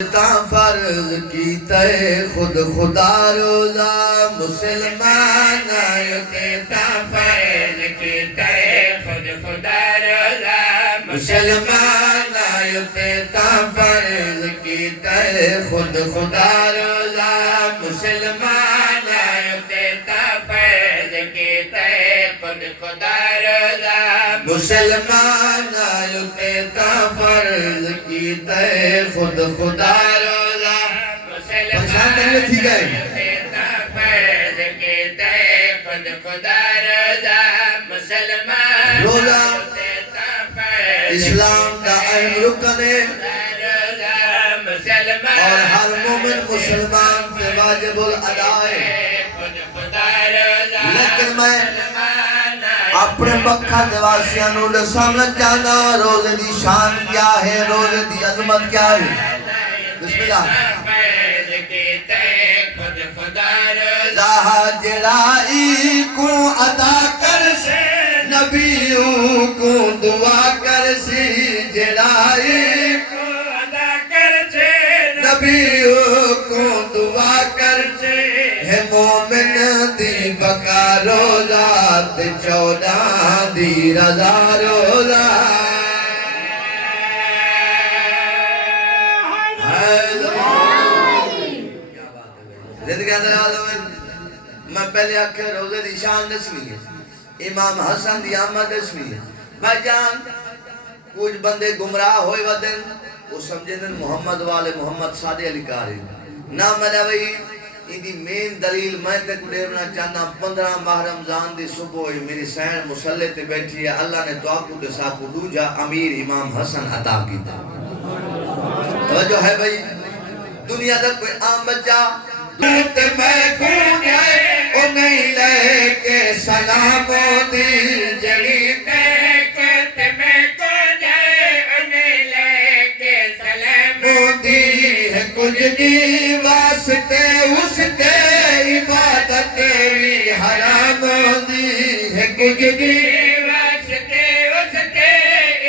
فرض کیتا خود خدا روزہ مسلمان آیتا فرض کیتا خود خدا روزہ مسلمان آیتا فرض کیتا خود خدا روزہ مسلمان آیتا فرض کیتا خود خدا روزہ مسلمان آیتا فرض کیتا خود خدا روزہ مسلمان آیتا فرض کیتا خود خدا روزہ مسلمان روزہ اسلام کا اہم رکن ہے اور ہر مومن مسلمان پہ واجب الادا ہے، لیکن میں اپنے مکہ نواسیاں نو سامنے چاہنا روزے دی شان کیا ہے، روزے دی عظمت کیا ہے۔ بسم اللہ راہ جڑائی کو عطا کر سے نبیوں کو دعا کر سی جڑائی کو عطا کر سے نبیوں کو دعا کر سے ہے مومن دی بقا روزہ تے 14 دی رضا روزہ میں پہلے آکھے روزے دی شان دسنی ہے، امام حسن دی آمد دسنی ہے۔ بھائی جان کچھ بندے گمراہ ہوئے ودن وہ سمجھے دن محمد والے محمد صادق علی کاری نہ مجھے بھئی ان دی مین دلیل میں تک دیرنا چاہنا 15 ماہ رمضان دی صبح میری سین مسلح تے بیٹھی ہے، اللہ نے تو آکو دے ساکو دوجہ امیر امام حسن عطا کی تھا۔ توجہ ہے بھئی دنیا تک کوئی عام بچہ تے میں کون ہے او نہیں لے کے سلام دی جڑی تے میں کون ہے او نہیں لے کے سلام دی ہے کچھ دی واسطے اس تے عبادت بھی حرام دی ہے کچھ دی واسطے اس تے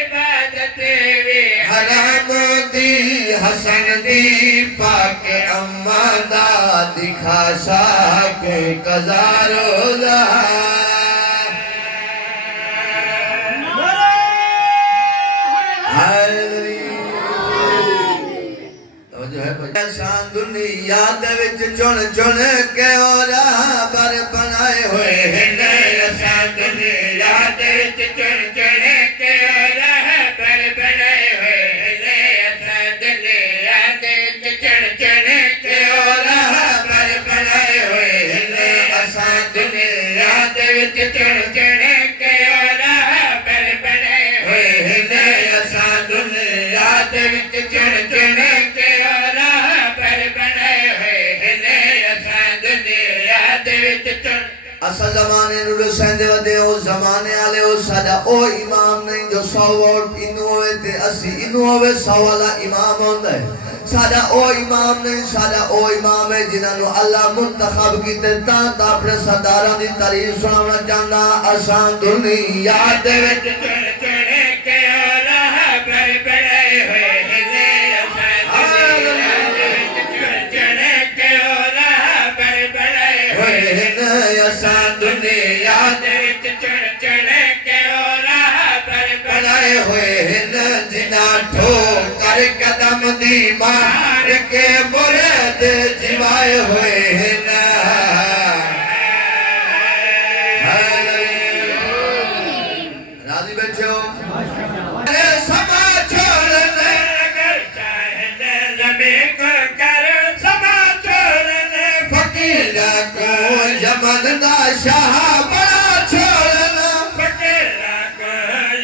عبادت بھی حرام دی حسن دی پاک اما دا دکھا ساک قضا روزہ احسان دنیا دے وچ چن چن کے اور بر بنائے ہوئے ہیں، احسان دنیا دے وچ چن چن کے اور بر بنائے ہوئے ہیں، احسان دنیا دے وچ چن چن کے اور بر بنائے ہوئے ہیں، احسان دنیا دے وچ چن چن کے اور بر بنائے ہوئے ہیں، احسان دنیا دے وچ چن چن کے اور بر بنائے ہوئے ہیں، احسان دنیا دے وچ چن اسا زمانے نو سندے ودے او زمانے والے او ساڈا او امام نہیں جو 100 ووٹ انو ہوئے تے اسی انو ہوئے 100 والا امام ہوندا ہے، ساڈا او امام نہیں، ساڈا او امام ہے جنہاں نو اللہ منتخب کیتے تا اپنے سرداراں دی تعریف سناونا چاہنا۔ اساں دنیا دے وچ چن چن کے اور بر بنائے ہوئے ہیں، اساں دنیا دے وچ چن چن کے اور بر بنائے ہوئے ہیں، اساں دنیا دے وچ چن چن کے اور بر بنائے ہوئے ہیں، جنہاں ٹھوکر قدم دی مار کے مرد جوائے ہوئے ہیں۔ راضی بیٹھے ہو؟ سما چھوڑنے اگر چاہنے زمین کو کر سما چھوڑنے فقیر کو یمن دا شاہ بڑا چھوڑنا، فقیر کو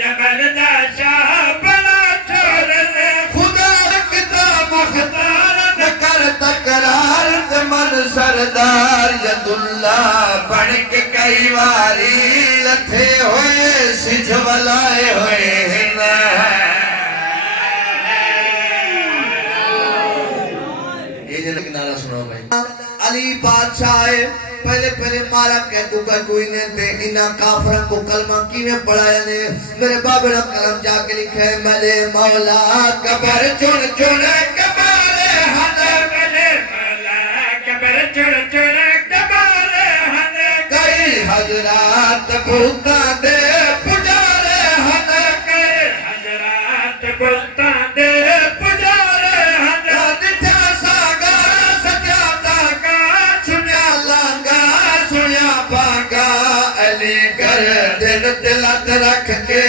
یمن دا شاہ بڑا چھوڑنا، خدا رکھتا مختار نہ کر تقرار من سردار ید اللہ بن کے کئی واری لتھے ہوئے سجھولائے ہوئے ہیں۔ یہ جنگ نعرہ سنو بھائی علی بادشاہ پہلے مارا کہتو کا کوئی نہیں تھے، انہا کافران کو کلمہ کیویں پڑھایا نے، میرے بابڑا کلم جا کے لکھے، میرے مولا کبر چن چن کبارے بتاں دے پجارے ہن حضرات بتاں دے پجارے ہن ڈٹھا ساگا سجادہ کا سنیا لانگا سنیا پاگا علی کر دن دلت رکھ کے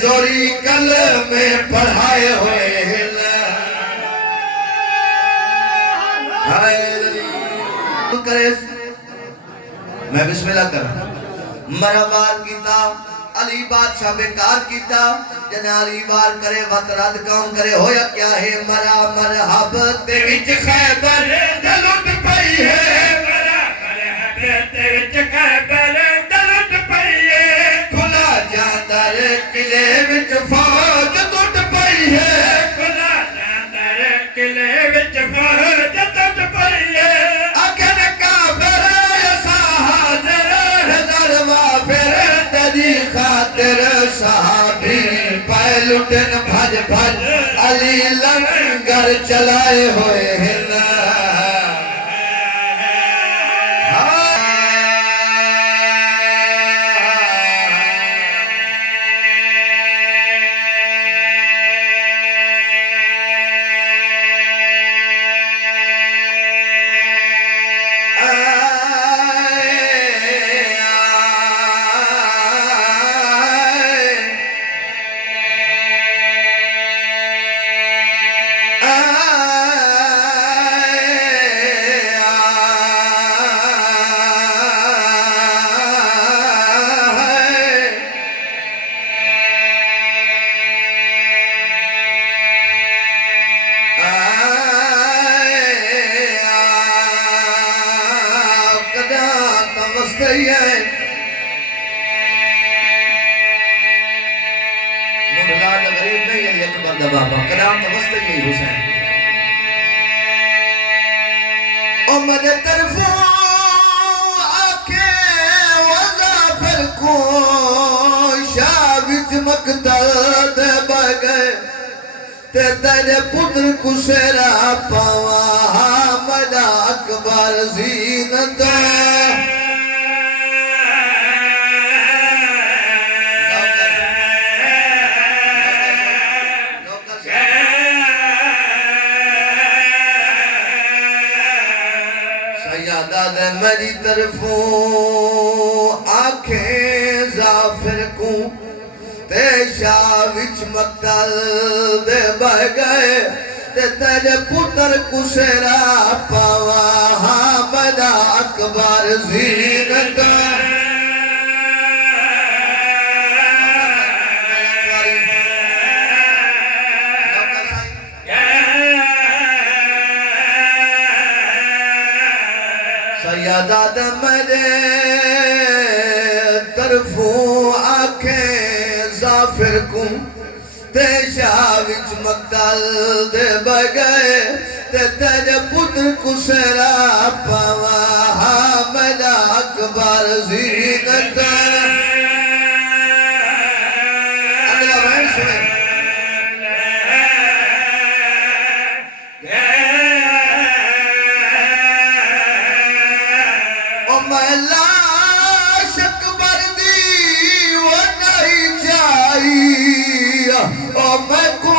زوری کلمے پڑھائے ہوئے ہیں کرے میں بسم اللہ کرا مرحبار کیتا علی بادشاہ بیکار کیتا جنہیں علی بار کرے وطراد کام کرے ہویا کیا ہے مرحب تے وچ خیبر دلت پئی ہے مرحب تے وچ خیبر دلت پئی ہے کھلا جاندر قلعے وچ فوج ٹوٹ پئی ہے کھلا جاندر قلعے وچ فوج ٹوٹ پئی ہے خاطر صحابی پہلوٹن بھج بھج علی لنگر چلائے ہوئے ہیں امد طرفوں آنکھیں وظافر کو شاوچ مقتل دے بگئے تے تیرے پتر کو سیرا پاوا حامد اکبر زینتا میری طرفوں آنکھیں ظافر کو تے شاوچ مقتل دے بہ گئے تے تیرے پتر کو سیرا پاوا حامد اکبر زینتا سیادات میرے طرفوں آنکھیں ظافر کو تے شاوچ مقتل دے بہ گئے تے تیرے پتر کو سیرا پاوا حامد اکبر زینتا اگلا بہن سنیں لاش اکبر دی وہ نہیں جائی او میں کو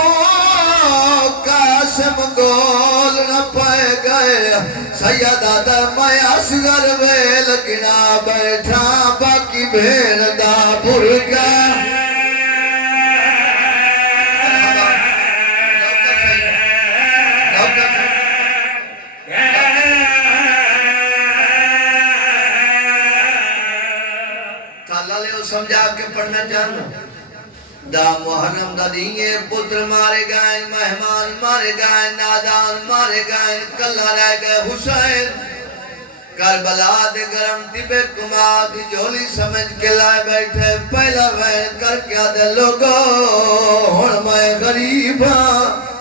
قاسم گول نہ پائے گئے سیدہ میں اصغر ویل گنا بیٹھا باقی بھیڑ دا برگا سمجھا کے پڑھنا چاہنا دا محرم دا دیئے پتر مارے گئے مہمان مارے گئے نادان مارے گئے کلہ رہ گئے حسین کربلا دے گرم تبے کماد جولی سمجھ کے لائے بیٹھے پہلا وین کر کیا دے لوگو ہن میں غریب ہاں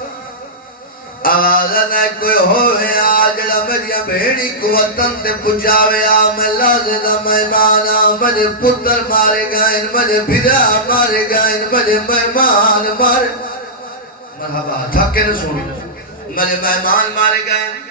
آواز نہ کوئی ہوئے آجڑا میری بھیڑی کو وطن تے پچاوے میں لازدہ مہمانا مجھے پتر مارے گئے مجھے بھیرا مارے گئے مجھے مہمان مارے مرحبا تھکے نہ سنو مجھے مہمان مارے گئے